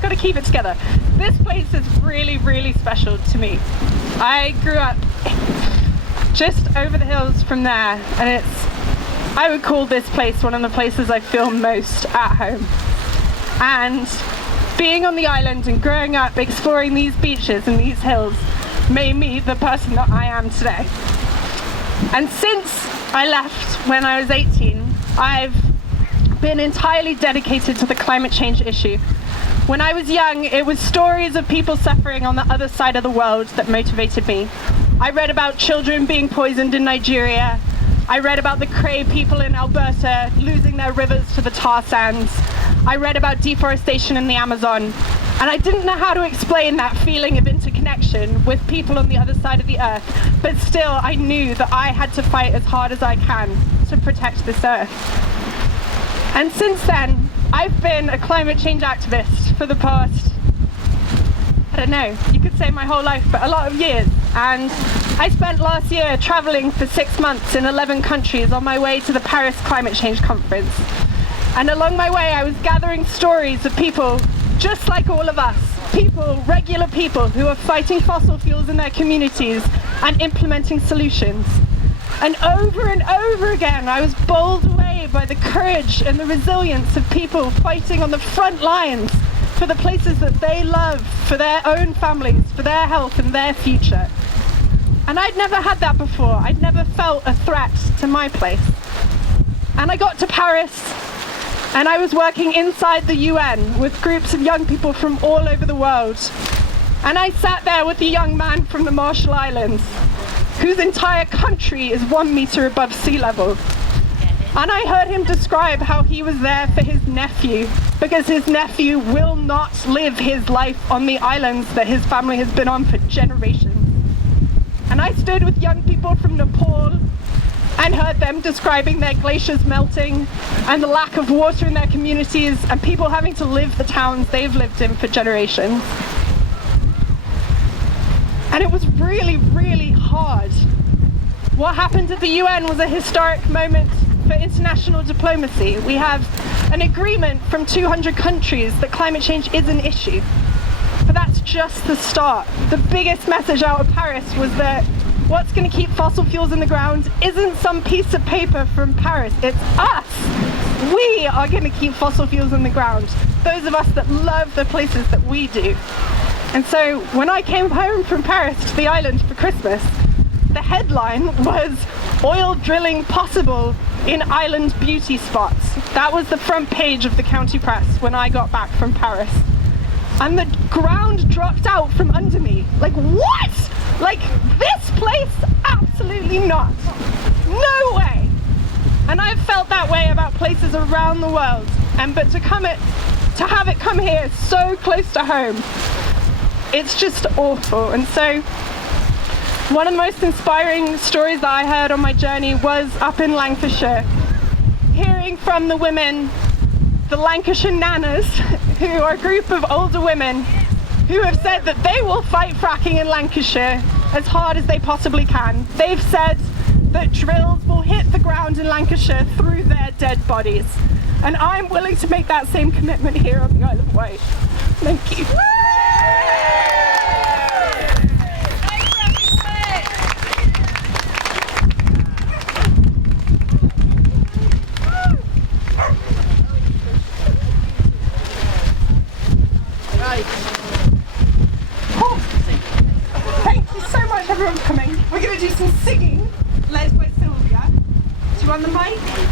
got to keep it together. This place is really, really special to me. I grew up just over the hills from there, and I would call this place one of the places I feel most at home. And being on the island and growing up exploring these beaches and these hills made me the person that I am today. And since I left when I was 18, I've been entirely dedicated to the climate change issue. When I was young, it was stories of people suffering on the other side of the world that motivated me. I read about children being poisoned in Nigeria. I read about the Cray people in Alberta losing their rivers to the tar sands. I read about deforestation in the Amazon. And I didn't know how to explain that feeling of interconnection with people on the other side of the earth. But still, I knew that I had to fight as hard as I can to protect this earth. And since then, I've been a climate change activist for the past, I don't know, you could say my whole life, but a lot of years. And I spent last year traveling for 6 months in 11 countries on my way to the Paris Climate Change Conference. And along my way, I was gathering stories of people just like all of us, people, regular people who are fighting fossil fuels in their communities and implementing solutions. And over again, I was bowled away by the courage and the resilience of people fighting on the front lines for the places that they love, for their own families, for their health and their future. And I'd never had that before. I'd never felt a threat to my place. And I got to Paris, and I was working inside the UN with groups of young people from all over the world. And I sat there with a young man from the Marshall Islands, whose entire country is 1 meter above sea level. And I heard him describe how he was there for his nephew, because his nephew will not live his life on the islands that his family has been on for generations. And I stood with young people from Nepal and heard them describing their glaciers melting and the lack of water in their communities and people having to live the towns they've lived in for generations. And it was really, really hard. What happened at the UN was a historic moment for international diplomacy. We have an agreement from 200 countries that climate change is an issue. But that's just the start. The biggest message out of Paris was that what's going to keep fossil fuels in the ground isn't some piece of paper from Paris, it's us. We are going to keep fossil fuels in the ground. Those of us that love the places that we do. And so when I came home from Paris to the island for Christmas, the headline was "Oil Drilling Possible in Island Beauty Spots." That was the front page of the county press when I got back from Paris. And the ground dropped out from under me. Like, what? Like, this place? Absolutely not. No way. And I've felt that way about places around the world. But to have it come here so close to home, it's just awful. And so one of the most inspiring stories that I heard on my journey was up in Lancashire, hearing from the women, the Lancashire Nanas, who are a group of older women who have said that they will fight fracking in Lancashire as hard as they possibly can. They've said that drills will hit the ground in Lancashire through their dead bodies. And I'm willing to make that same commitment here on the Isle of Wight. Thank you. Thank you so much everyone for coming. We're going to do some singing led by Sylvia. Do you want the mic?